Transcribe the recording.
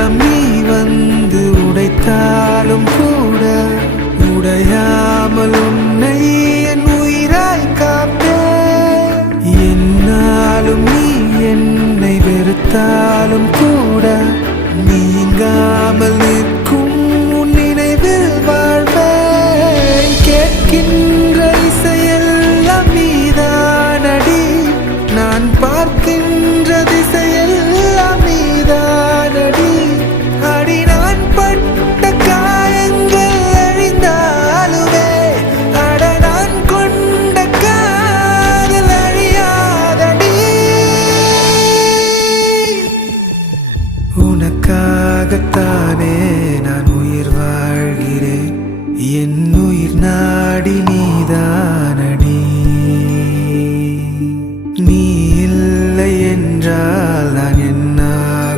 எல்லாம் நீ வந்து உடைத்தாலும் கூட உடையாமல் உன்னை என் உயிராய் காப்பேன். என்னாலும் நீ என்னை வெறுத்தாலும் கூட நீங்காமல் நிற்கும் உன் நினைவில் வாழ்வேன். கேட்கின்ற இசையெல்லாம் நீதானடி, நான் பார்க்கின்ற திசையெல்லாம் நீதானடி. அடி நான் பட்ட காயங்கள் அழிந்தாலுமே அட நான் கொண்ட காதல் அழியாதடி. உனக்காகத்தானே நான் உயிர் வாழ்கிறேன், என் உயிர் நாடி நீதானடி. நீ இல்லை என்றால்